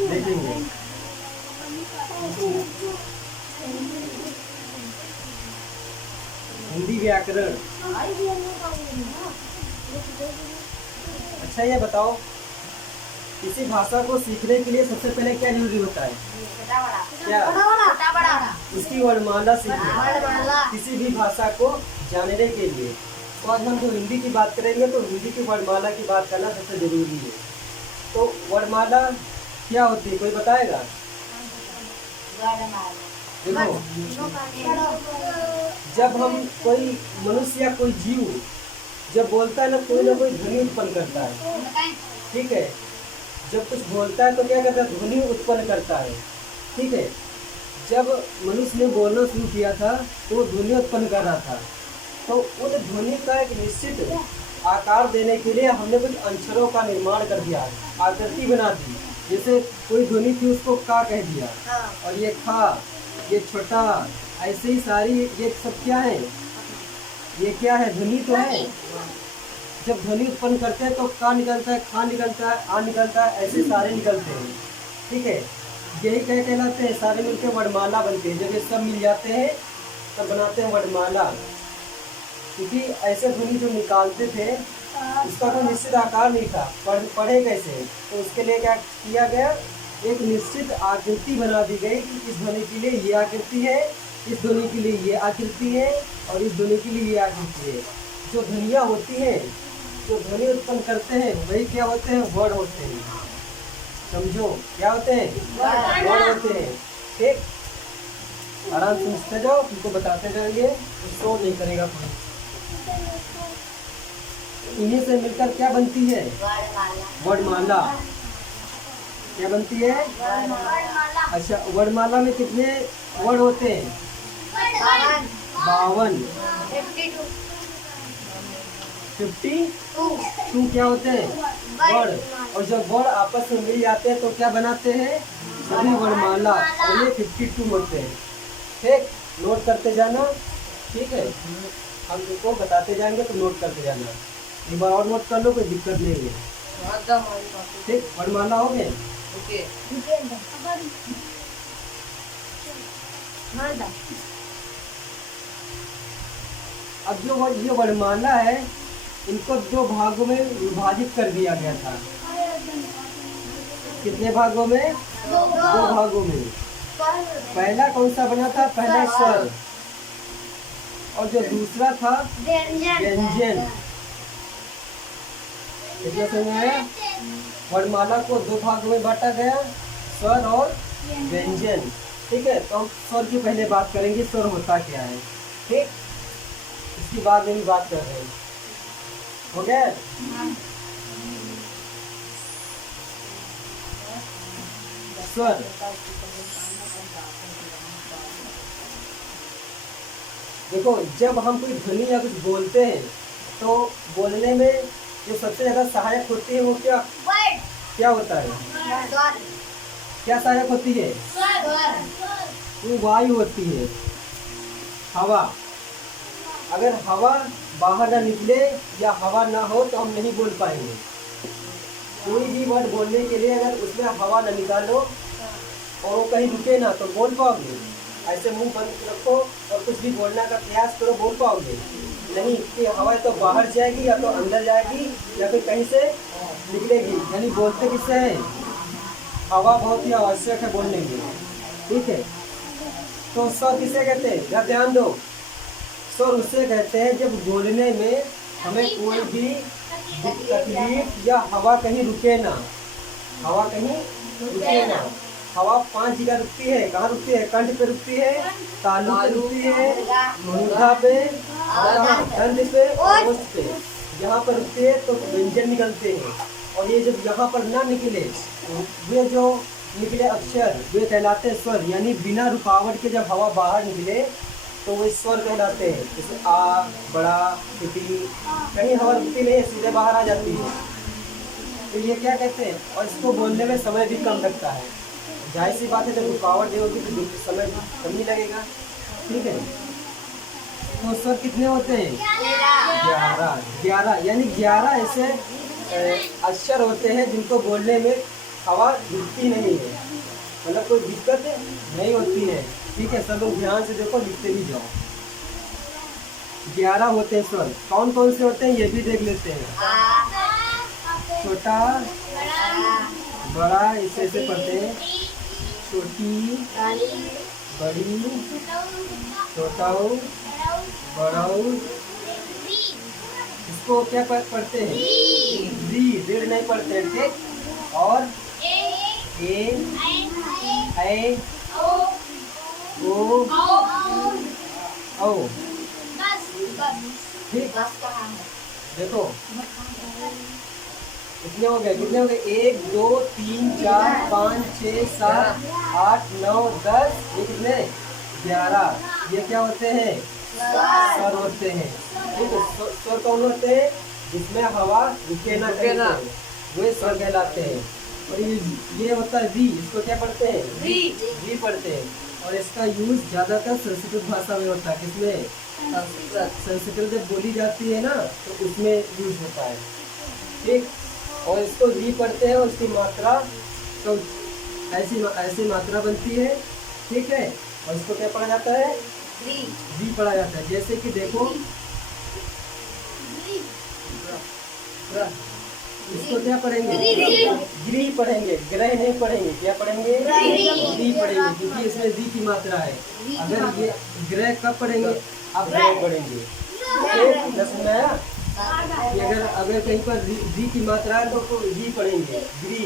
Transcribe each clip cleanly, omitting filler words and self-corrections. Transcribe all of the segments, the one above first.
देखेंगे। हिंदी व्याकरण। अच्छा ये बताओ, किसी भाषा को सीखने के लिए सबसे पहले क्या जरूरी होता है? क्या? उसकी वर्णमाला सीखना। किसी भी भाषा को जानने के लिए। तो आज हम जो हिंदी की बात करेंगे तो हिंदी की वर्णमाला की बात करना सबसे जरूरी है। तो वर्णमाला क्या होती है, कोई बताएगा? देखो, जब हम कोई मनुष्य या कोई जीव जब बोलता है ना कोई ध्वनि उत्पन्न करता है, ठीक है। जब कुछ बोलता है तो क्या करता है, ध्वनि उत्पन्न करता है, ठीक है। जब मनुष्य ने बोलना शुरू किया था तो वो ध्वनि उत्पन्न कर रहा था। तो उस ध्वनि का एक निश्चित आकार देने के लिए हमने कुछ अक्षरों का निर्माण कर दिया, आकृति बना दी। जैसे कोई ध्वनि थी उसको का कह दिया, और ये खा, ये छोटा, ऐसे ही सारी ये सब क्या है, ये क्या है, ध्वनि तो है। जब ध्वनि उत्पन्न करते हैं तो का निकलता है, खा निकलता है, आ निकलता है, ऐसे सारे निकलते हैं, ठीक है। यही क्या कहलाते हैं, सारे मिलकर वर्णमाला बनते हैं। जब ये सब मिल जाते हैं तब बनाते हैं वर्णमाला। क्योंकि ऐसे ध्वनि जो निकालते थे उसका कोई निश्चित आकार नहीं था, पढ़े कैसे, तो उसके लिए क्या किया गया, एक निश्चित आकृति बना दी गई कि इस ध्वनि के लिए ये आकृति है, इस ध्वनि के लिए ये आकृति है, और इस ध्वनि के लिए ये आकृति है। जो ध्वनियाँ होती हैं, जो ध्वनि उत्पन्न करते हैं वही क्या होते हैं, वर्ड होते हैं। समझो क्या होते हैं, वर्ड होते हैं, ठीक। आराम से समझते जाओ, तुमको बताते जाएंगे, शोर नहीं करेगा कोई। इन्हीं से मिलकर क्या बनती है, वर्णमाला। क्या बनती है? अच्छा, वर्णमाला में कितने वर्ड होते हैं? 52। 52 क्या होते हैं, वर्ड। और जब वर्ड आपस में मिल जाते हैं तो क्या बनाते हैं, सभी वर्णमाला, और ये 52 होते हैं, ठीक। नोट करते जाना, ठीक है। हम तुमको बताते जाएंगे तो नोट करते जाना। एक बार और नोट कर लो, कोई दिक्कत नहीं है, ठीक। वर्णमाला हो गए। अब जो ये वर्णमाला है, इनको 2 भागों में विभाजित कर दिया गया था। कितने भागों में? 2 भागों में। पहला कौन सा बना था, पहला स्वर, और जो दूसरा था व्यंजन। कितना समझ आया? वर्णमाला को 2 भागों में बांटा गया, स्वर और व्यंजन, ठीक है। तो हम स्वर की पहले बात करेंगे, स्वर होता क्या है, ठीक। इसकी बाद में भी बात कर रहे हैं, हो गया। स्वर, देखो, जब हम कोई ध्वनि या कुछ बोलते हैं तो बोलने में जो सबसे ज्यादा सहायक होती है वो क्या होता है, क्या सहायक होती है, वो वायु होती है, हवा। अगर हवा बाहर ना निकले या हवा ना हो तो हम नहीं बोल पाएंगे। कोई भी वर्ड बोलने के लिए अगर उसमें हवा ना निकालो और वो कहीं रुके ना तो बोल पाओगे। ऐसे मुंह बंद रखो और कुछ भी बोलने का प्रयास करो, बोल पाओगे नहीं, कि हवा तो बाहर जाएगी या तो अंदर जाएगी या फिर कहीं से निकलेगी। यानी बोलते किससे है, हवा बहुत ही आवश्यक है बोलने में, ठीक है। तो स्वर किसे कहते हैं, या ध्यान दो, स्वर उसे कहते हैं जब बोलने में हमें कोई भी तकलीफ या हवा कहीं रुके ना, हवा कहीं रुके ना। हवा 5 जगह रुकती है, कहाँ रुकती है, कंठ पे रुकती है, तालू पे रुकती है, मूंधा पे, दंड पे और ओष्ठ पे। यहाँ पर रुकती है तो व्यंजन निकलते हैं, और ये जब यहाँ पर ना निकले वे जो निकले अक्षर वे कहलाते हैं स्वर। यानी बिना रुकावट के जब हवा बाहर निकले तो वो स्वर कहलाते हैं। जैसे आ, बड़ा, टिटी, कहीं हवा रुकती नहीं है, सीधे बाहर आ जाती है, तो ये क्या कहते हैं। और इसको बोलने में समय भी कम लगता है, जाहिर सी बात है, जब रुकावट देगी तो समय कम ही लगेगा, ठीक है। तो स्वर कितने होते हैं, 11। यानी 11 ऐसे अक्षर होते हैं जिनको बोलने में हवा रुकती नहीं है, मतलब कोई दिक्कत नहीं होती है। ठीक है, सब लोग ध्यान से देखो, लिखते भी जाओ। 11 होते हैं स्वर, कौन कौन से होते हैं ये भी देख लेते हैं। छोटा, बड़ा, इसे ऐसे पढ़ते हैं। छोटी, बड़ी, छोटाऊ, बड़ाऊ। इसको क्या पढ़ते हैं? री, रीड नहीं पढ़ते हैं। ठीक, और ए, ऐ, ओ, औ। ठीक, देखो कितने हो गए? 1 2 3 4 5 6 7 8 9 10। ये कितने? 11। ये क्या होते हैं? स्वर होते हैं। ठीक है, स्वर कौन होते हैं? जिसमें हवा रुके ना कहीं, वे स्वर कहलाते हैं। और ये होता है री, इसको क्या पढ़ते हैं? री पढ़ते हैं। और इसका यूज ज्यादातर संस्कृत भाषा में होता है। किसमें? संस्कृत जब बोली जाती है ना तो उसमें यूज होता है। ठीक, और इसको री पढ़ते हैं, और उसकी मात्रा तो ऐसी मात्रा बनती है। ठीक है, और इसको क्या पढ़ा जाता है? री पढ़ा जाता है। जैसे कि देखो, इसको क्या पढ़ेंगे? ग्री पढ़ेंगे, ग्रह नहीं पढ़ेंगे। क्या पढ़ेंगे? ग्री पढ़ेंगे, क्योंकि इसमें री की मात्रा है। अगर ये ग्रह कब पढ़ेंगे? आप ग्रह पढ़ेंगे। समझ में आया? कि अगर कहीं पर री की मात्रा है तो री पढ़ेंगे, ग्री,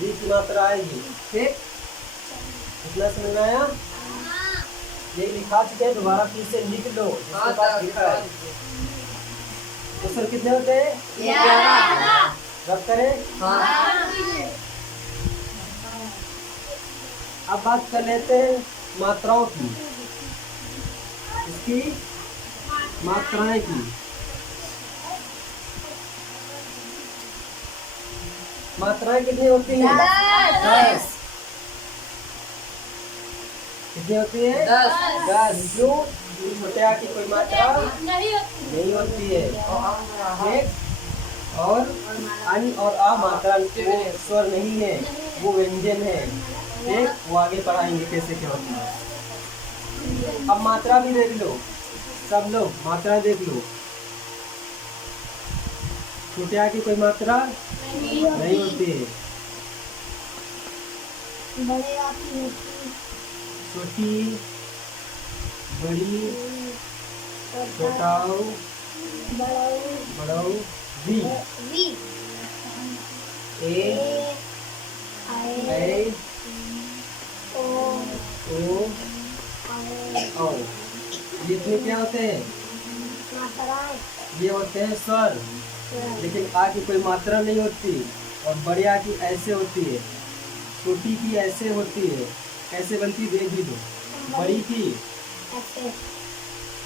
री की मात्रा आएगी। ठीक, इतना समझ में आया? ये लिखा चुके हैं, दोबारा फिर से लिख लो जिसके पास लिखा है। तो सर कितने होते हैं? 11। रब करें। अब बात कर लेते हैं मात्राओं की, इसकी मात्राएं की। मात्राएं कितनी होती हैं? 10। कितनी होती है? 10। क्यों? छोटे आ की कोई मात्रा नहीं होती है। ठीक, और अन और आ मात्रा वो स्वर नहीं है, वो व्यंजन है। ठीक, वो आगे पढ़ाएंगे कैसे क्या होती है। अब मात्रा भी देख लो, सब लोग मात्रा देख लो। छोटे आ की कोई मात्रा नहीं होती है। छोटी, बड़ी, छोटाऊ, बड़ाऊ, वी, ए, ऐ, ओ, औ। ये इसमें क्या होते हैं? ये होते हैं स्वर। लेकिन आ की कोई मात्रा नहीं होती। और बड़े आ की ऐसे होती है, छोटी की ऐसे होती है। कैसे बनती? देख भी दो। बड़ी की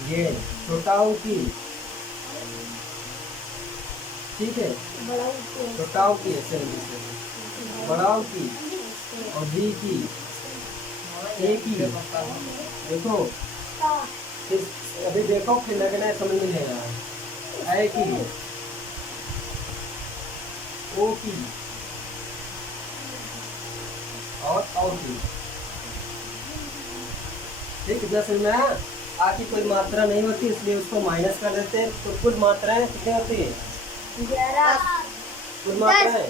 ये, छोटाऊ की, ठीक है, छोटाऊ की ऐसे, बड़ाऊ की, और वी की, ए की। देखो फिर, अभी देखो फिर लगना समझ में नहीं आ रहा है। ऐ की, ओ की, और औ की। ठीक, कितना समझ में आया? आ की कोई मात्रा नहीं होती, इसलिए उसको माइनस कर देते हैं। तो कुल मात्राएं कितनी होती है? 11। कुल मात्राएं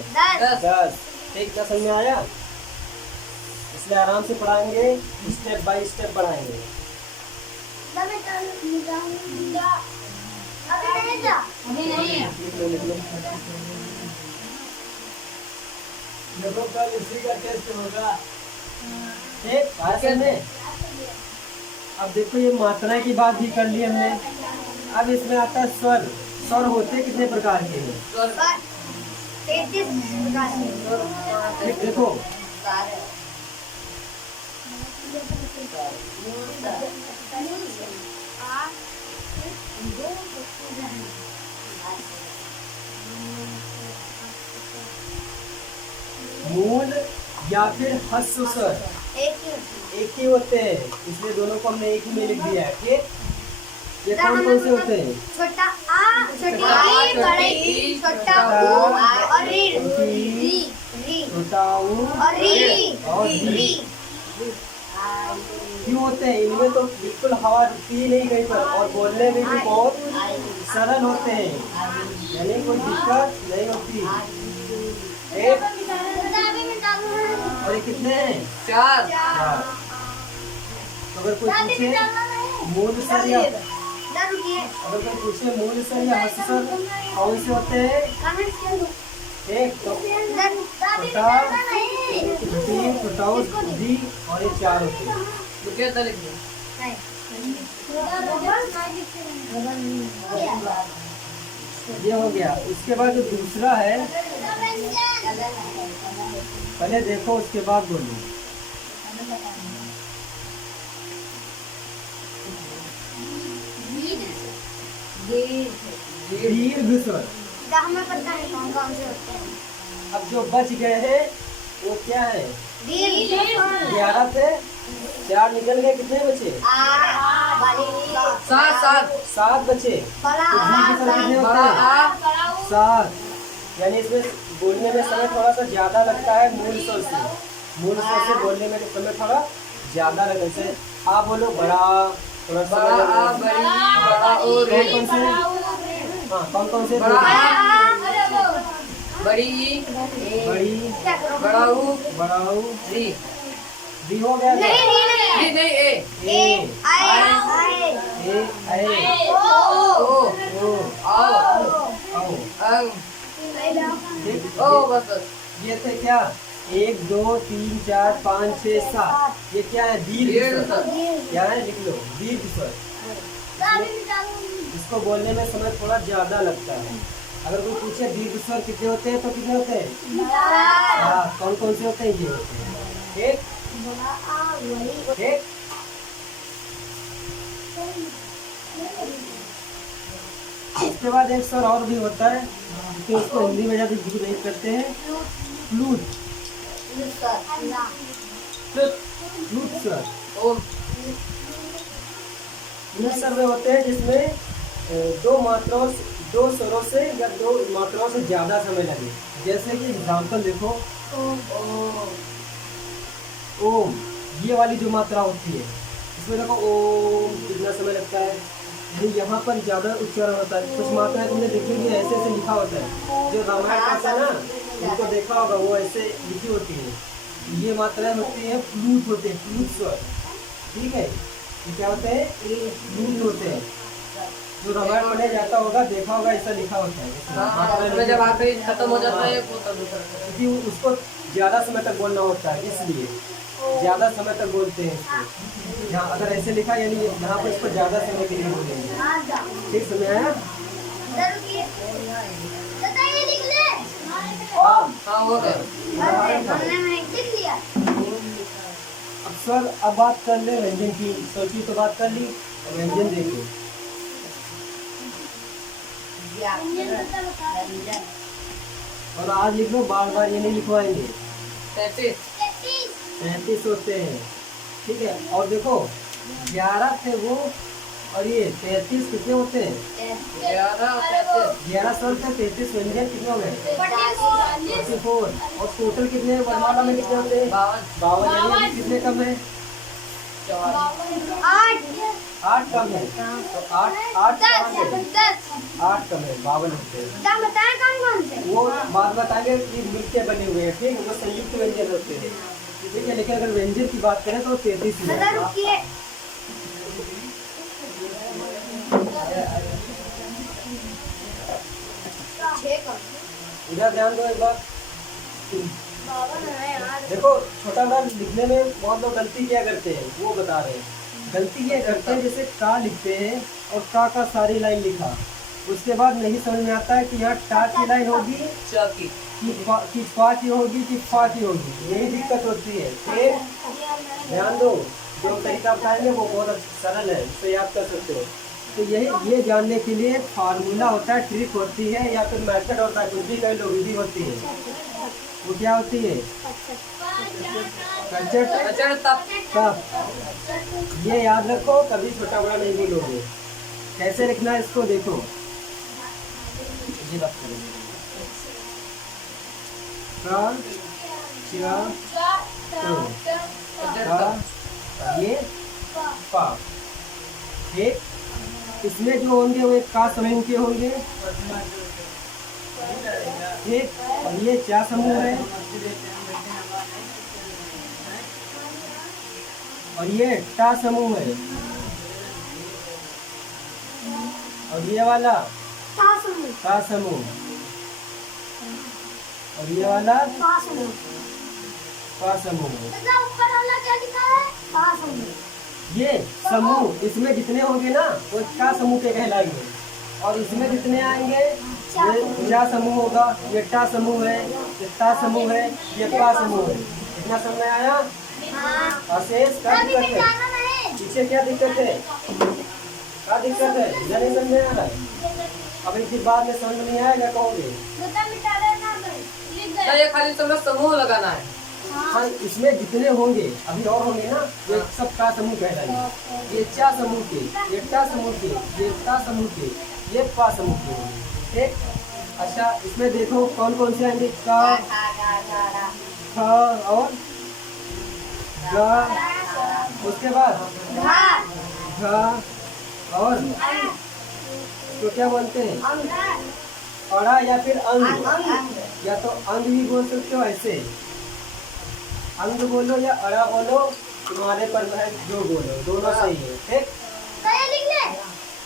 10। ठीक, कितना समझ में आया? इसलिए आराम से पढ़ाएंगे, स्टेप बाय स्टेप पढ़ाएंगे। देखो कल इसी का टेस्ट होगा। ठीक, आया में। अब देखो ये मात्राएं की बात भी कर ली हमने। अब इसमें आता है स्वर। स्वर होते कितने प्रकार के हैं? 33 प्रकार के। ठीक, देखो मूल या फिर ह्रस्व स्वर एक ही होते हैं, इसलिए दोनों को हमने एक ही में लिख दिया है। ठीक, ये कौन कौन से होते हैं? छोटा आ, छोटी ई, बड़ी ई, छोटा ऊ और री। टाउ और री और री क्यों होते हैं? इनमें तो बिल्कुल हवा रुकती ही नहीं कहीं पर और बोलने में भी बहुत सरल होते हैं, यानी कोई दिक्कत नहीं होती। एक और ये कितने हैं? चार। चार। तो अगर कोई पूछे मूल सर या अगर कोई पूछे मूल सर या हस्त सर कौन से होते हैं? एक तो छोटा छोटाउस दी और ये चार होते हैं। तो क्या था लिख दो। ये हो गया। उसके बाद जो दूसरा है पहले देखो उसके बाद बोलो। दीर्घ स्वर। हमें पता नहीं कौन कौन से होते हैं। अब जो बच गए हैं वो क्या है? 11 थे, 4 निकल गए, कितने बचे? सात। 7 बचे। दीर्घ स्वर कितने होते बड़ा हैं? आ 7। यानी इसमें बोलने में समय थोड़ा सा ज्यादा लगता है मूल स्वर से। मूल स्वर से बोलने में समय थोड़ा ज्यादा लगता है। जैसे आप बोलो बड़ा, थोड़ा सा बड़ा आ बड़ी बड़ा ओ रे। कौन से? हाँ, कौन से? बड़ा आ बड़ी बड़ी, बड़ाऊ बड़ाऊ, री। दी हो गया क्या? री नहीं ए। ए, ओ ओ, आओ आओ। अंग ठीक? ओ बस। ये थे क्या? 1 2 3 4 5 6 7। ये क्या है? दीर्घ स्वर। क्या है? लिख लो, दीर्घ स्वर। इसको बोलने में समय थोड़ा ज्यादा लगता है। अगर कोई पूछे दीर्घ स्वर कितने होते हैं तो कितने होते हैं? हाँ, कौन से होते हैं? ये होते हैं। एक एक इसके बाद एक स्वर और भी होता है क्योंकि उसको हिंदी में ज्यादा यूज नहीं करते हैं। फ्लूट। फ्लूट स्वर। ओ फ्लूट स्वर में होते हैं जिसमें दो स्वरों से या 2 मात्राओं से ज्यादा समय लगे। जैसे कि एग्जाम्पल देखो, ओम, ये वाली जो मात्रा होती है इसमें देखो ओम कितना समय लगता है। यानी यहाँ पर ज्यादा उच्चारण होता है। कुछ मात्राएं तुमने देखी होगी ऐसे ऐसे लिखा होता है। जो रामायण का है ना, उनको देखा होगा, वो ऐसे लिखी होती है। ये मात्राएं होती है फ्लूट होते हैं, फ्लूट स्वर। ठीक है, ये क्या होते हैं? फ्लूट होते हैं। जो रामायण पढ़ने जाता होगा देखा होगा ऐसा लिखा होता है। उसमें जब आखिरी खत्म हो जाता है वो तब दूसरा। क्योंकि उसको ज्यादा समय तक बोलना होता है, इसलिए ज्यादा समय तक बोलते हैं इसको। यहाँ अगर ऐसे लिखा यानी यहाँ पर इसको ज्यादा समय के लिए बोलेंगे। ठीक समय आया? हाँ, हाँ हो गया। अब सर अब बात कर ले व्यंजन की। सोची तो बात कर ली, व्यंजन देखो। और आज लिख लो, बार बार ये नहीं लिखवाएंगे। 33 होते हैं। ठीक है, और देखो 11 थे वो और ये 33 कितने होते हैं? 11 स्वर थे, 33 व्यंजन कितने हो गए? 44। और टोटल कितने वर्णमाला में कितने होते हैं? 52। यानी कितने कम है? 8 कम है। तो 8 कम है, 52 होते हैं। वो बात बताएंगे कि मिलके बने हुए हैं। ठीक है, वो संयुक्त व्यंजन होते हैं। ठीक है, लेकिन अगर व्यंजन की बात करें तो 33 है। इधर ध्यान दो एक बार। देखो छोटा सा लिखने में बहुत लोग गलती क्या करते हैं वो बता रहे हैं। गलती ये करते हैं जैसे का लिखते हैं और का सारी लाइन लिखा, उसके बाद नहीं समझ में आता है कि यहाँ टा की लाइन होगी कि फा की होगी कि फा की होगी। यही दिक्कत होती है। फिर ध्यान दो, जो तरीका बताएंगे वो बहुत सरल है, इसको याद कर सकते हो। तो यही ये जानने के लिए फार्मूला होता है, ट्रिक होती है या फिर मेथड होता है, कुछ भी कह लो, विधि होती है। वो क्या होती है? तप। ये याद रखो, कभी छोटा बड़ा नहीं बोलोगे। कैसे लिखना है इसको देखो। ये बात करेंगे। ये पा। ठीक, इसमें जो होंगे वो एक का समूह के होंगे। ठीक, और ये क्या समूह है, और ये टा समूह है, और ये वाला का समूह, और ये वाला का समूह है। ऊपर वाला क्या लिखा है? ये समूह इसमें जितने होंगे ना वो का समूह के कहलाएंगे, और इसमें जितने आएंगे ये जा समूह होगा, ये टा समूह है, ये ता समूह है, ये पा समूह है। इतना समझ में आया? और शेष क्या दिक्कत है, पीछे क्या दिक्कत है, क्या दिक्कत है, या नहीं समझ में आ रहा है? अब इसके बाद में समझ में नहीं आएगा कहोगे? क्या ये खाली समय समूह लगाना है? हाँ, इसमें जितने होंगे अभी और होंगे ना ये सब का समूह कहलाएंगे। ये चा समूह के, ये टा समूह के, ये ता समूह के, ये पा समूह के होंगे। ठीक, अच्छा इसमें देखो कौन कौन से आएंगे, का, ख और ग, उसके बाद घ और तो क्या बोलते हैं, अड़ा या फिर अंग, या तो अंग भी बोल सकते हो, ऐसे अंग बोलो या अड़ा बोलो, तुम्हारे पर है जो बोलो, दोनों सही है। ठीक,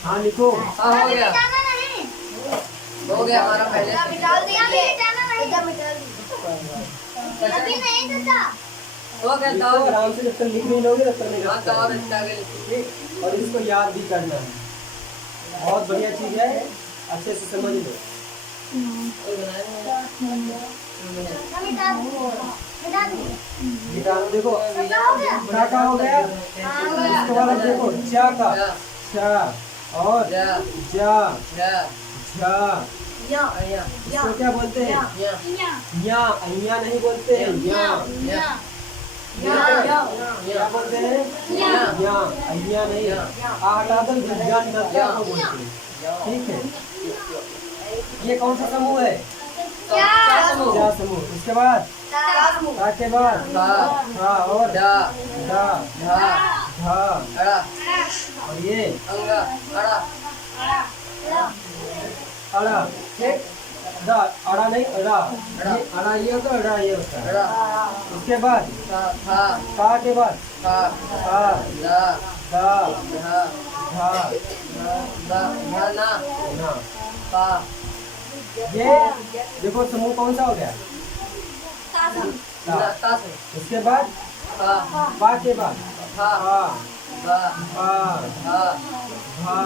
हाँ लिखो। हाँ हो गया हमारा पहले से। हो गया लिखो तो आराम से, जब तक लिख नहीं लोगे तब तक नहीं हाँ लिख तो और पाओगे। अच्छा आगे लिखो। ठीक, और इसको याद भी करना है, बहुत बढ़िया चीज है, अच्छे से समझ लो। कोई बनाया कीटाणु देखो क्या का हो गया, इसके बाद देखो चा का, चा और जा जा, जा झा, या इसको क्या बोलते हैं, या या, अइया नहीं बोलते हैं, या, क्या बोलते हैं, या, अइया नहीं, आ हटा दो, विज्ञान दत्ता को बोलते हैं। ठीक है, ये कौन सा समूह है, जा समूह। इसके बाद का के बाद धा और जा धा, धा धा, अड़ा और ये अंगा अड़ा अड़ा। ठीक, दा अड़ा नहीं, अड़ा, ये अड़ा ये होता है, अड़ा ये होता है। अड़ा उसके बाद था का के बाद था का, दा दा, धा धा, धा ना ना। पा ये देखो समूह कौन सा हो गया, ना ता। ता से उसके बाद पा पा के बाद था पा, बा भा, धा भा,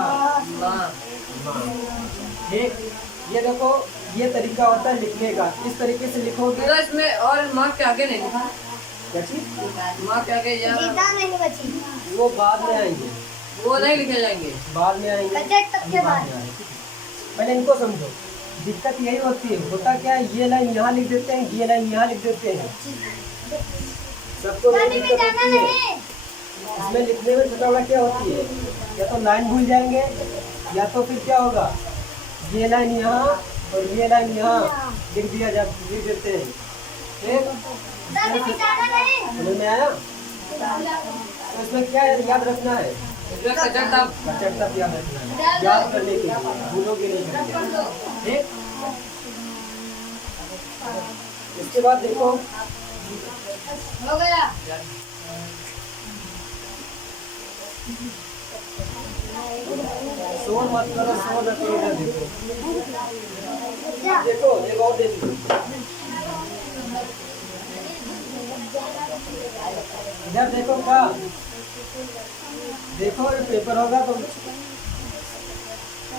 मा मा। ठीक, ये देखो ये तरीका होता है लिखने का, इस तरीके से लिखोगे। मेरा इसमें और माँ के आगे नहीं लिखा, क्या चीज, माँ के आगे या वो बाद में आएंगे, वो नहीं लिखे जाएंगे। बाद में आएंगे, बजट तक के अभी बाद में आएंगे। पहले इनको समझो, दिक्कत यही होती है, होता क्या है, ये लाइन यहाँ लिख देते हैं, ये लाइन यहाँ लिख देते हैं, सबको यही दिक्कत होती है। इसमें लिखने में छोटा बड़ा क्या होती है, या तो लाइन भूल जाएंगे, या तो फिर क्या होगा, ये लाइन यहाँ और ये लाइन यहाँ लिख देते हैं। ठीक, समझ में आया? तो इसमें क्या याद रखना है, इसमें कचर था बजट तक याद रखना है, याद करने के लिए, भूलोगे नहीं करेंगे। ठीक, इसके बाद देखो हो गया। शोर मत करो, शोर न करो, इधर देखो, देखो एक और देख लो, इधर देखो का, देखो ये पेपर होगा तो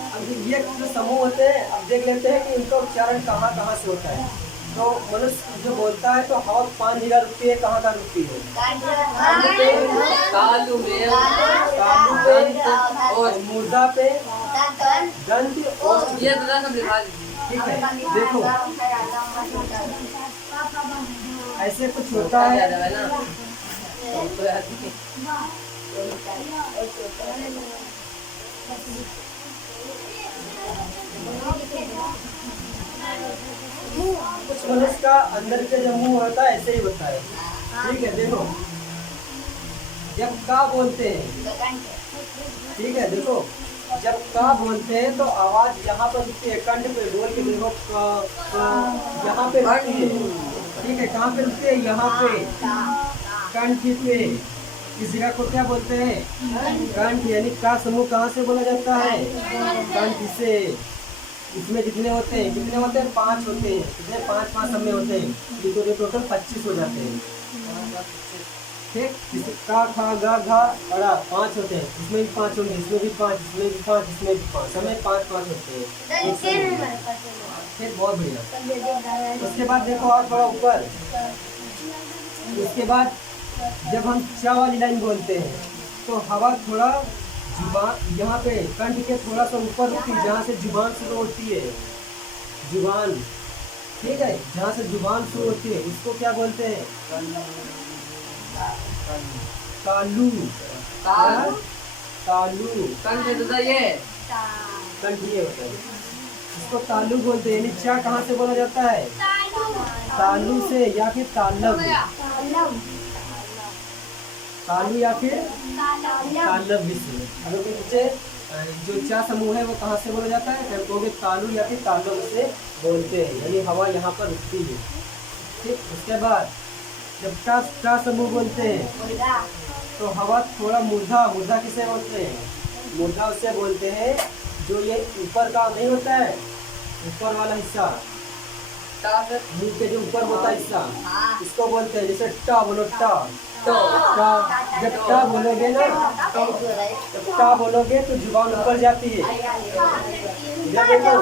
अब ये जो समूह होते हैं, अब देख लेते हैं कि इनका उच्चारण कहाँ कहाँ से होता है। तो मनुष्य जो बोलता है तो हाथ 5 जगह रुकती है, कहाँ कहाँ रुकती है, कालू में काबू पे और मुर्दा पे, दंत और, ये तो सब लिखा दीजिए। ठीक है। देखो ऐसे कुछ होता है, ना तो याद नहीं। कुछ मनुष्य का अंदर के जो मुंह होता है ऐसे ही होता है। ठीक है, देखो जब का बोलते हैं, ठीक है, देखो जब का बोलते हैं तो आवाज यहाँ पर रुकती है, कंठ पे बोल के देखो यहाँ पे रुकती है। ठीक है, कहाँ पे रुकती है? यहाँ पे कंठ पे। इस जगह को क्या बोलते हैं? कंठ। यानी का समूह कहाँ से बोला जाता है? कंठ से। इसमें जितने होते हैं, कितने होते हैं? 5 होते हैं। कितने? 5 समय होते हैं। ये तो टोटल 25 हो जाते हैं। ठीक, का खा गा घा अड़ा 5 होते हैं। इसमें भी 5 होंगे, इसमें भी 5, इसमें भी 5, इसमें भी 5, समय 5 होते हैं। ठीक, बहुत बढ़िया। उसके बाद देखो और थोड़ा ऊपर, उसके बाद जब हम चा वाली लाइन बोलते हैं तो हवा थोड़ा जुबान यहाँ पे कंठ के थोड़ा सा ऊपर रुकती है, जहाँ से जुबान शुरू होती है। जुबान, ठीक है, जहाँ से जुबान शुरू होती है उसको क्या बोलते हैं? तालू। तालू कंठ होता ये कंठीय होता है, इसको तालू बोलते हैं। यानी चा कहाँ से बोला जाता है? तालू से या फिर तालब। तालू या फिर तालब से। अगर के नीचे जो चा समूह है वो कहाँ से बोला जाता है? कहोगे तालू या फिर तालब से बोलते हैं। यानी हवा यहाँ पर रुकती है। ठीक, उसके बाद जब का समूह बोलते हैं तो हवा थोड़ा मुर्धा किसे बोलते हैं? मुर्धा उससे बोलते हैं जो ये ऊपर का नहीं होता है, ऊपर वाला हिस्सा, मुंह के जो ऊपर होता है हिस्सा, इसको बोलते हैं। जैसे टा बोलो, टा टा। जब टा बोलोगे ना, जब टा बोलोगे तो जुबान ऊपर जाती है। जब देखो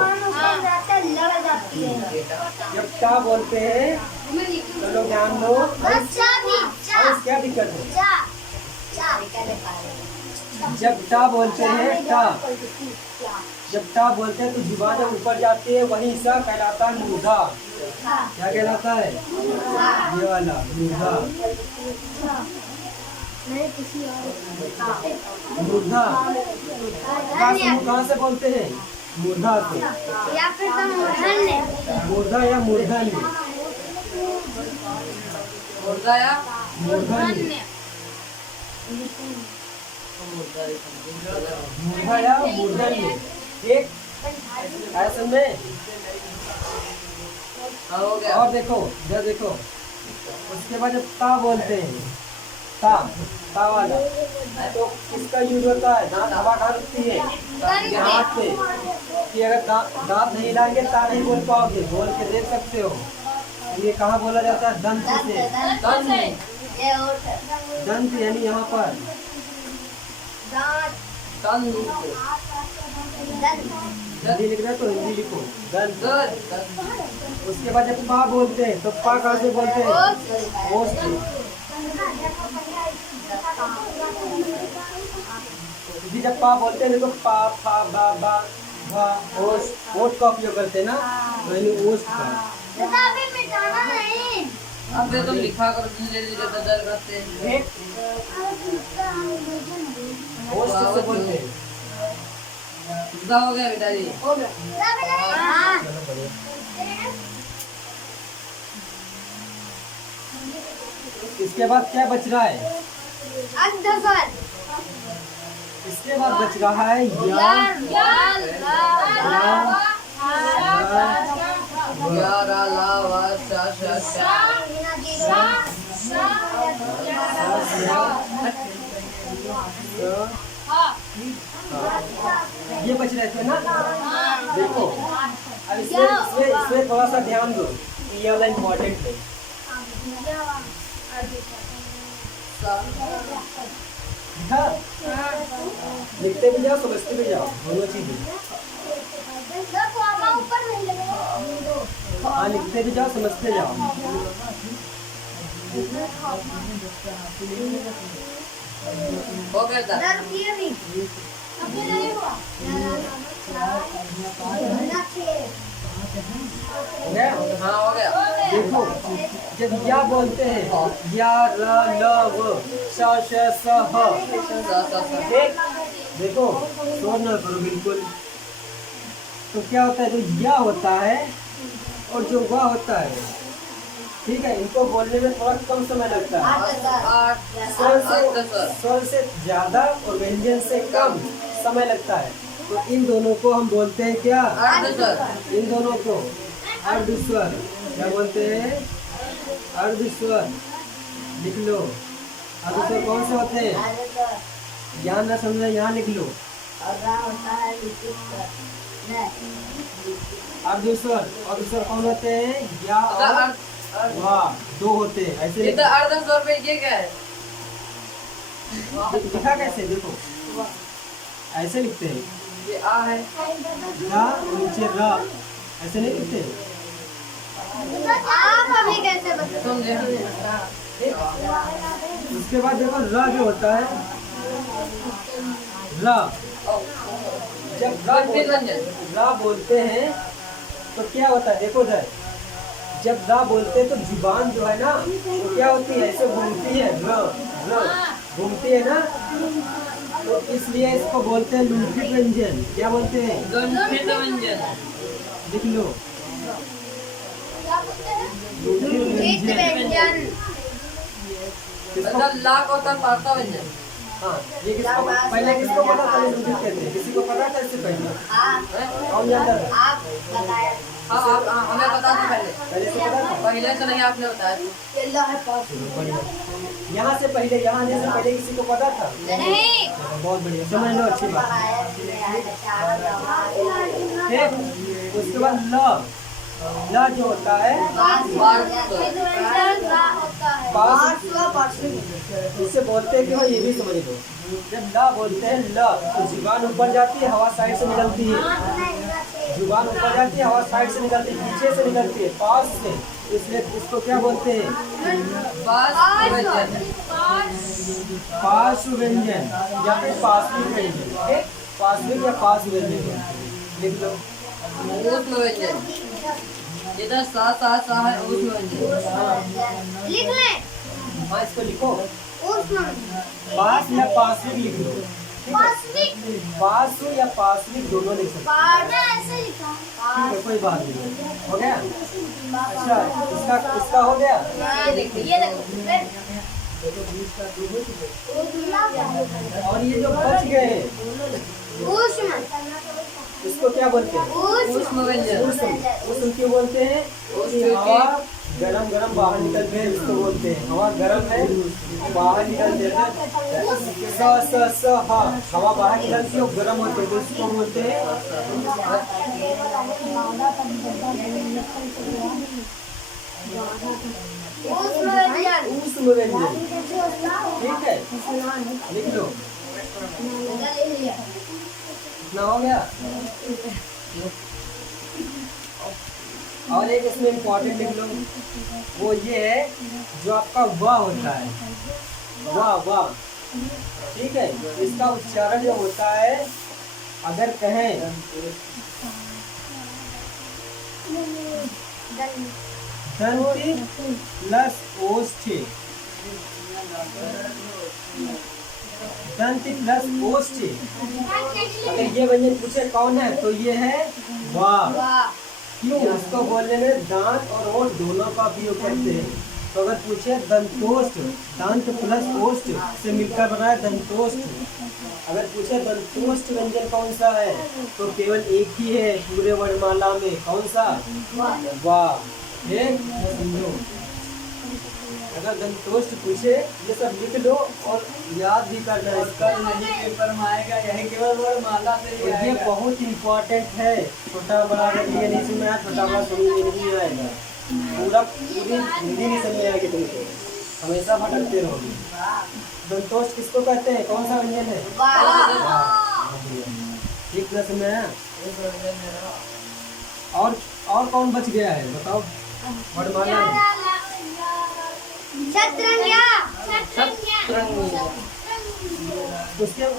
जब टा बोलते हैं तो लोग ध्यान दो। क्या दिक्कत है? जब टा बोलते हैं, टा जब टा बोलते हैं तो जुबान जब ऊपर जाती है वही हिस्सा कहलाता है मूर्धा। क्या कहलाता है? ये वाला मूर्धा। मूर्धा कहाँ से बोलते हैं? मूर्धा से, या फिर तो मूर्धन्य। मूर्धा या मूर्धन्य। मूर्धन्य, मूर्धा या मूर्धन्य। एक ऐसे में। हो गया। और देखो, जब देखो उसके बाद जब ता बोलते हैं, ता वाला तो किसका यूज होता है? दांत हवा कहाँ रुकती है? दांत पे। कि अगर दांत नहीं लाएंगे ता नहीं बोल पाओगे, बोल के देख सकते हो। ये कहाँ बोला जाता है? दंत से। दंत यानी यहाँ पर हिंदी लिख रहे तो हिंदी लिखो, दंत। उसके बाद जब पा बोलते हैं तो पा कहाँ से बोलते हैं? ओठ से। जब पा बोलते हैं देखो, पा फा बा बा भा, ओठ का उपयोग करते हैं ना, वही ओठ का। अब तुम लिखा करो, बदल करते हैं। ओठ से बोलते हैं। हो गया बेटा जी। इसके बाद क्या बच रहा है? इसके बाद बच रहा है ये बच रहे थे ना। देखो अब इसमें थोड़ा सा ध्यान दो, ये वाला इम्पोर्टेंट है। हाँ? लिखते भी जाओ, समझते भी जाओ, दोनों चीजें। हाँ, लिखते भी जाओ, समझते जाओ। हो गया था। हो गया? हाँ हो गया। देखो जब या बोलते हैं, या र ल व श श स ह। ठीक? देखो शोर ना करो बिल्कुल। तो क्या होता है? जो या होता है और जो वाह होता है, ठीक है, इनको बोलने में थोड़ा कम समय लगता है। स्वर से ज्यादा और व्यंजन से कम समय लगता है। तो इन दोनों को हम बोलते हैं क्या? इन दोनों को अर्धस्वर। क्या बोलते हैं? अर्धस्वर। लिख लो। अर्धस्वर कौन से होते हैं? यहाँ ना समझे, यहाँ लिख लो। अर्धस्वर, अर्धस्वर कौन होते हैं? या और वाह, दो होते हैं। ऐसे ये तो अर्धस्वर पे ये क्या है? लिखा कैसे? देखो, ऐसे लिखते हैं। ये आ है, रा नीचे रा, ऐसे नहीं लिखते। आप हमें कैसे बता? समझे? उसके बाद देखो रा जो होता है, रा, जब रा बोलते हैं तो क्या होता है? देखो इधर, जब रा बोलते हैं तो जुबान जो है ना, तो क्या होती है? ऐसे घूमती है, घूमती है ना, तो इसलिए इसको बोलते हैं लुंठित व्यंजन। क्या बोलते हैं? लुंठित व्यंजन। लिख लो, लुंठित व्यंजन। मतलब लाख होता है पार्था व्यंजन। हाँ, ये किसको पहले किसको पता था ये लुंठित कहते हैं? किसी को पता था इससे पहले? कौन जानता था? आप बताया। हाँ, हमें पता था पहले। पहले से पता था? पहले से नहीं, आपने बताया। यहाँ से पहले, यहाँ आने से पहले किसी को पता था? नहीं। बहुत बढ़िया, समझ लो, अच्छी बात है। ठीक, उसके बाद ल, ल जो होता है इससे बोलते हैं कि ये भी समझ लो। जब ल बोलते हैं ल, तो जुबान ऊपर जाती है, हवा साइड से निकलती है। जुबान ऊपर जाती है, हवा साइड से निकलती है, पीछे से निकलती है, पास से। इसलिए इसको क्या बोलते हैं? पार्श्व व्यंजन या फिर पार्श्विक व्यंजन। पार्श्विक या पार्श्व व्यंजन लिख लो। ऊष्म व्यंजन, इधर सा सा सा है, ऊष्म व्यंजन। लिख ले। हाँ, इसको लिखो। ऊष्म। पार्श्व या पार्श्विक लिख लो। पार्श्विक। पार्श्व या पार्श्विक दोनों लिख सकते पार्श्व ऐसे लिखा। हैं। ठीक है, कोई बात नहीं। हो गया? अच्छा, इसका हो गया। ये देखो। और ये जो बच गए ऊष्म। इसको क्या बोलते हैं? ऊष्म व्यंजन। उष्म क्यों बोलते हैं? कि हवा गरम गरम बाहर निकलते हैं, इसको बोलते हैं। हवा गरम है, बाहर निकलते हैं। हवा बाहर निकलती है और गरम होते हैं, तो इसको बोलते हैं। ऊष्म व्यंजन। ठीक है, लिख लो। इतना हो गया। और एक इसमें इम्पोर्टेंट लिख लो, वो ये है जो आपका वाह होता है। वाह वाह, ठीक है। इसका उच्चारण जो होता है, अगर कहें दंती प्लस ओष्ठी, दंती प्लस ओष्ठी, अगर ये व्यंजन पूछे कौन है, तो ये है वाह। क्यों? इसको बोलने में दांत और ओष्ठ दोनों का उपयोग करते हैं। तो अगर पूछे दंतोष्ठ, दांत प्लस ओष्ठ से मिलकर बना है दंतोष्ठ। अगर पूछे दंतोष्ठ व्यंजन कौन सा है, तो केवल एक ही है पूरे वर्णमाला में। कौन सा? वाह। समझो, अगर दंतोष्ठ पूछे, ये सब लिख लो और याद भी करना है। कल नहीं पेपर में आएगा, यही केवल वर्णमाला से ही ये आएगा। बहुत इम्पोर्टेंट है। छोटा बड़ा अगर ये नहीं सुना है, छोटा बड़ा समझ में नहीं आएगा। पूरी हिंदी नहीं समझ में आएगी तुमको, हमेशा भटकते रहोगे। दंतोष्ठ किसको कहते हैं? कौन सा व्यंजन है? ठीक है, समझ में आया? और कौन बच गया है बताओ वर्णमाला में?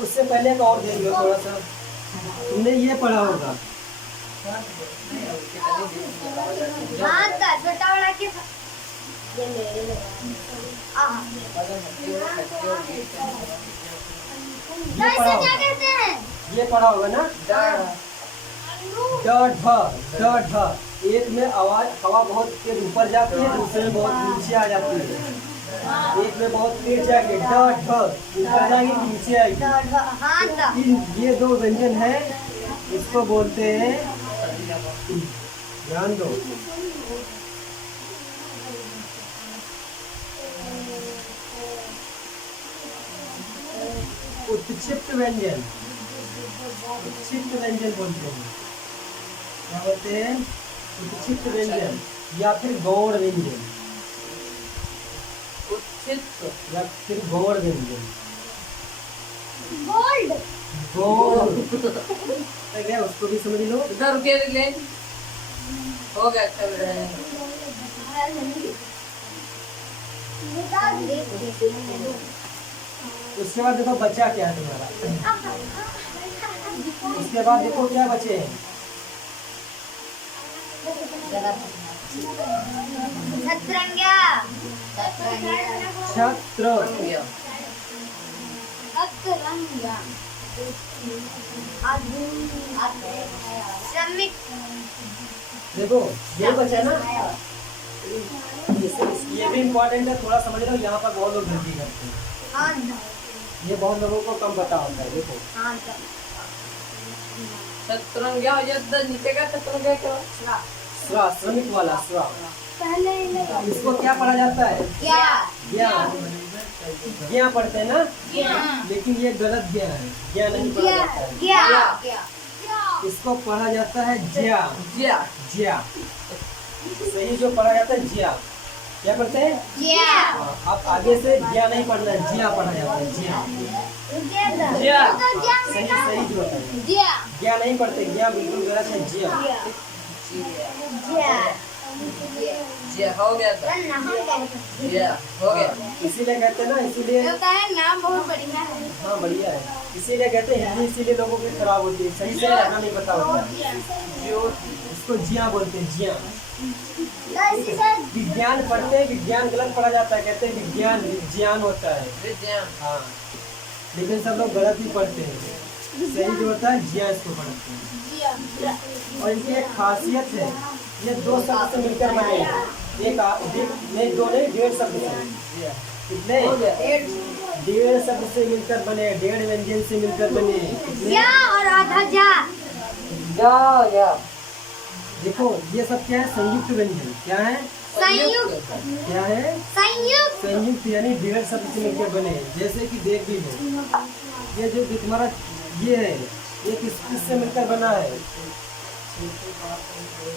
उससे पहले एक और देंगे थोड़ा सा। तुमने ये पढ़ा होगा, छोटा बड़ा के क्या कहते हैं? ये पढ़ा होगा ना, ड ढ, ड ढ। एक में आवाज हवा बहुत तेज ऊपर जाती है, दूसरे में बहुत नीचे आ जाती है। एक में बहुत तेज जाएगी ढ ढ, ऊपर जाएगी नीचे आएगी। ये दो व्यंजन है, इसको बोलते हैं, ध्यान दो, उत्क्षिप्त व्यंजन। उत्क्षिप्त व्यंजन बोलते हैं, क्या बोलते हैं? उत्क्षिप्त व्यंजन या फिर गौण व्यंजन, उत्क्षिप्त या फिर गौण व्यंजन। गोल्ड गौण क्या, उसको भी समझ लो। इधर रुके ले, हो गया अच्छा बेटा। उसके बाद देखो बचा क्या है तुम्हारा, उसके बाद देखो क्या बचे हैं। छत्रंगा छत्र, छत्रंगा श्रमिक। देखो ये बचा ना, ये भी इम्पोर्टेंट है, थोड़ा समझ लो। यहाँ पर बहुत लोग गलती करते हैं, ये बहुत लोगों को कम पता होता है। देखो शतरंग नीचे का शतरंग क्या? स्रा, श्रमिक वाला स्रा, पहले इसको क्या पढ़ा जाता है? क्या ज्ञा पढ़ते हैं ना, लेकिन ये गलत ज्ञा है, ज्ञा नहीं पढ़ा जाता है, इसको पढ़ा जाता है ज्या। ज्या ज्या सही जो पढ़ा जाता है ज्या। क्या पढ़ते हैं? हाँ, आप आगे से ज्या नहीं पढ़ना है, ज्या पढ़ा जाता है, ज्या। ज्या सही सही जो है, ज्या नहीं पढ़ते, ज्या बिल्कुल गलत है, ज्या। ज्या हो गया था, ज्या हो गया। इसीलिए कहते हैं ना, इसीलिए नाम बहुत बढ़िया है। हाँ बढ़िया है, इसीलिए कहते हैं हिंदी इसीलिए लोगों की खराब होती है, सही से रहना नहीं पता होता है, जो इसको जिया बोलते हैं, जिया। विज्ञान पढ़ते हैं, विज्ञान गलत पढ़ा जाता है, कहते हैं विज्ञान विज्ञान होता है, विज्ञान। हाँ, लेकिन सब लोग गलत ही पढ़ते हैं, सही जो होता है जिया इसको पढ़ते हैं। और इनकी एक खासियत है, ये दो शब्द से मिलकर बने हैं, एक नहीं, दो नहीं, डेढ़ शब्द से, कितने? डेढ़ शब्द से मिलकर बने, डेढ़ व्यंजन से मिलकर बने, कितने? और आधा जा। या देखो ये सब क्या है? संयुक्त व्यंजन। क्या है? संयुक्त। क्या है? संयुक्त। संयुक्त यानी डेढ़ शब्द से मिलकर बने। जैसे कि देख भी लो, ये जो तुम्हारा ये है, ये किससे मिलकर बना है?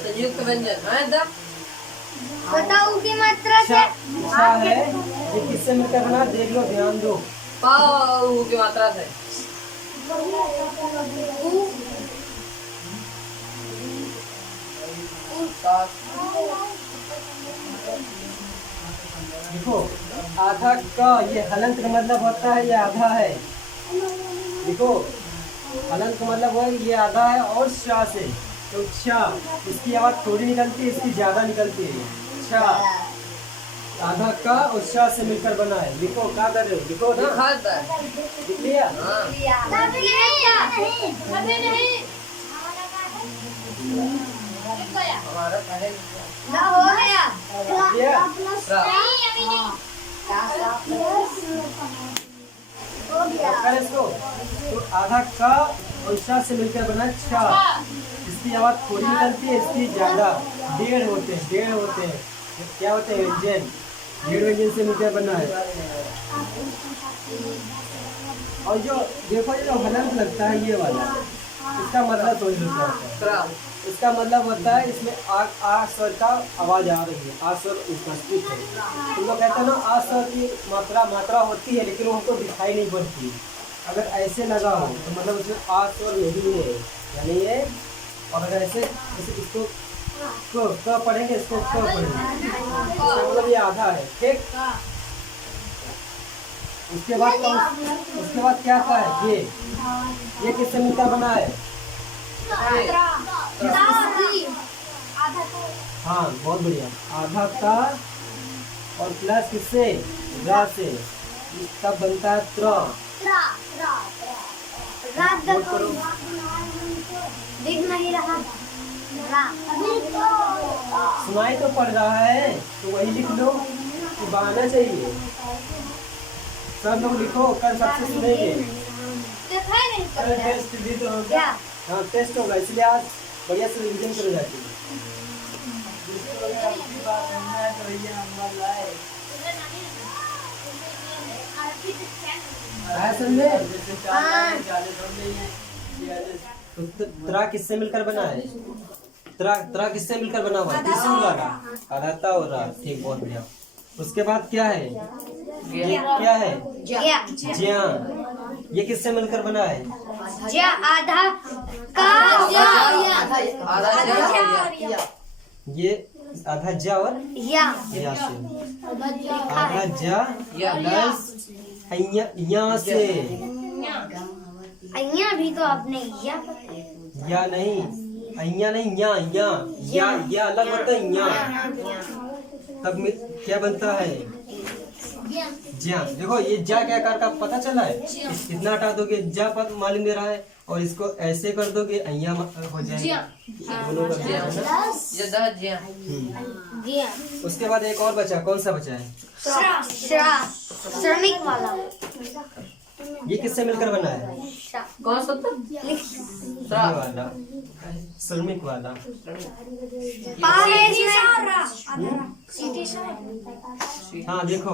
संयुक्त व्यंजन है एकदम। बताओ की मात्रा से। अच्छा है, ये किससे मिलकर बना? देख लो, ध्यान दो। पाव की मात्रा से। देखो आधा का ये हलंत का मतलब होता है, ये आधा है। देखो हलंत का मतलब है ये आधा है, और शा से तो छा, इसकी आवाज थोड़ी निकलती है, इसकी ज्यादा निकलती है। छा आधा का और शा से मिलकर बना है। देखो क्या कर रहे हो? देखो ना, दिख लिया? हमारा पहले हो गया। इसको तो आधा का और शा से मिलकर बना छा, इसकी आवाज थोड़ी निकलती है, इसकी ज्यादा। डेढ़ होते हैं, डेढ़ होते हैं, क्या होते हैं? व्यंजन। डेढ़ व्यंजन से मिलकर बना है। और जो देखो ये जो हलंत लगता है ये वाला, इसका मतलब थोड़ी होता है, इसका मतलब होता है इसमें आ स्वर का आवाज आ रही है, आ स्वर उपस्थित है। तुम लोग कहते हैं ना आ स्वर की मात्रा होती है, लेकिन वो हमको दिखाई नहीं पड़ती। अगर ऐसे लगा हो तो मतलब उसमें आ स्वर नहीं है, यानी ये। और अगर ऐसे इसको क पढ़ेंगे, इसको क पढ़ेंगे, इसका मतलब ये आधा है, ठीक। उसके बाद क्या था? ये किससे मिलकर बना है? हाँ बहुत बढ़िया, आधा का और प्लस किससे? रा से, इसका बनता है त्र। दिख नहीं रहा। सुनाई तो पड़ रहा है तो वही लिख लो कि बहाना चाहिए। सब लोग लिखो, कल सबसे सुनेंगे। कल टेस्ट भी तो होगा। हाँ टेस्ट होगा, इसलिए आज बढ़िया से रिवीजन करो जाके। आया समझे? तो त्रा किससे मिलकर बना है? त्रा किससे मिलकर बना हुआ है? किससे मिला रहा? आधाता और रा। ठीक, बहुत बढ़िया। उसके बाद क्या है? ये क्या है? ज्या। ये किससे मिलकर बना है? आधा का ये आधा ज्या और या से। आधा ज्या प्लस या से। अय्या भी तो आपने या नहीं, अय्या नहीं, या अलग होता है। या तब क्या बनता है? ज्या। देखो ये ज्या क्या आकार का पता चला है? कितना हटा दोगे ज्या पद मालूम दे रहा है, और इसको ऐसे कर दोगे अय्या हो जाएगा। दोनों का ज्या है ना? उसके बाद एक और बचा, कौन सा बचा है? श्रमिक वाला। ये किससे मिलकर बना है? कौन सा ये वाला श्रमिक वाला। हाँ देखो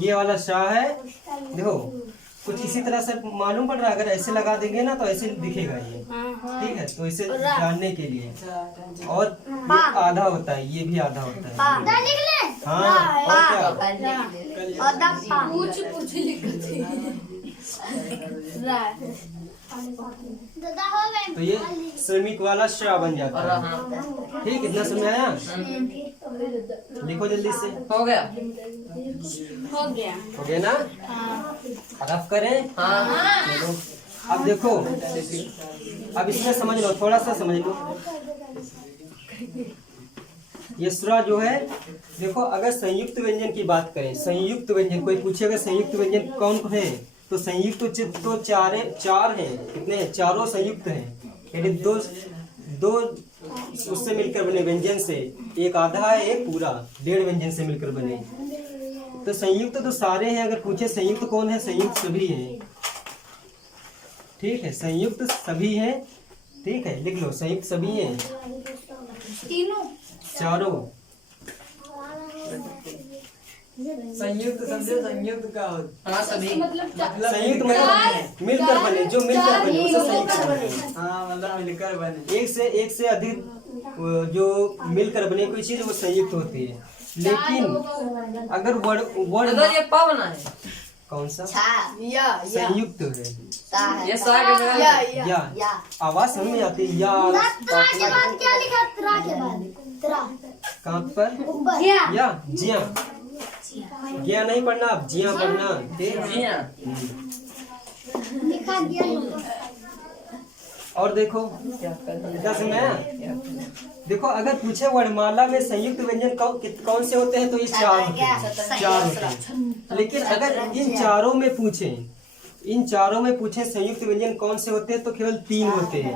ये वाला शाह है। देखो कुछ इसी तरह से मालूम पड़ रहा है, अगर ऐसे लगा देंगे ना तो ऐसे दिखेगा ये। ठीक है, तो इसे जानने के लिए। और ये आधा होता है, ये भी आधा होता है। हाँ और क्या? तो ये श्रमिक वाला श्रा बन जाता है। ठीक, इतना समझ आया? लिखो जल्दी से। हो गया। हो गया ना? रफ करें? हाँ। चलो अब देखो, अब इसमें समझ लो, थोड़ा सा समझ लो। ये श्रा जो है, देखो अगर संयुक्त व्यंजन की बात करें, संयुक्त व्यंजन कोई पूछेगा संयुक्त व्यंजन कौन है, तो संयुक्त तो चार हैं। कितने हैं? चारों संयुक्त हैं। यानी दो उससे मिलकर बने व्यंजन से, एक आधा है एक पूरा, 1.5 व्यंजन से मिलकर बने। तो संयुक्त तो सारे हैं। अगर पूछे संयुक्त कौन है, संयुक्त सभी हैं। ठीक है, संयुक्त सभी हैं। ठीक है, लिख लो संयुक्त सभी हैं, चारों। संयुक्त समझो, संयुक्त का हाँ सभी संयुक्त मतलब मिलकर बने, जो मिलकर बने उसे संयुक्त बने। हाँ मतलब मिलकर बने। एक से अधिक जो मिलकर बने कोई चीज वो संयुक्त होती है। लेकिन अगर वर्ड अगर ये पा बना है, कौन सा संयुक्त है? ये सा के बगल या आवाज समझ में आती है। या क्या लिखा? त्रा के बाद कहाँ पर? या जिया। ज्ञा नहीं पढ़ना, अब जिया पढ़ना। जी हाँ। लिखा गया। और देखो क्या सुना? देखो अगर पूछे वर्णमाला में संयुक्त व्यंजन कौन से होते हैं, तो ये चार होते हैं। लेकिन अगर इन चारों में पूछे संयुक्त व्यंजन कौन से होते हैं, तो केवल 3 होते हैं।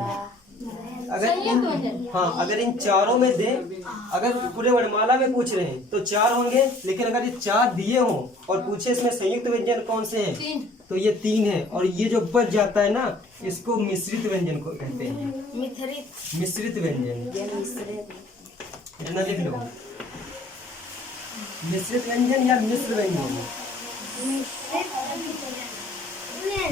अगर इन चारों में दे, अगर पूरे वर्णमाला में पूछ रहे हैं तो 4 होंगे। लेकिन अगर ये 4 दिए हों और पूछे इसमें संयुक्त व्यंजन कौन से हैं, तो ये 3 है। और ये जो बच जाता है ना, इसको मिश्रित व्यंजन को कहते हैं। मिश्रित व्यंजन, इतना लिख लो। मिश्रित व्यंजन या मिश्र व्यंजन,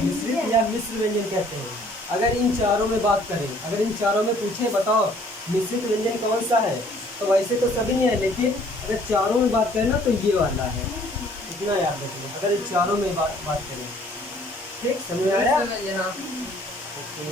मिश्रित या मिश्र व्यंजन कहते हैं। अगर इन चारों में बात करें, अगर इन चारों में पूछे बताओ मिश्रित व्यंजन कौन सा है, तो वैसे तो सभी है। लेकिन अगर चारों में बात करें ना, तो ये वाला है। इतना याद रखना, अगर इन चारों में बात करें। ठीक, समझ आया? हाँ। ओके।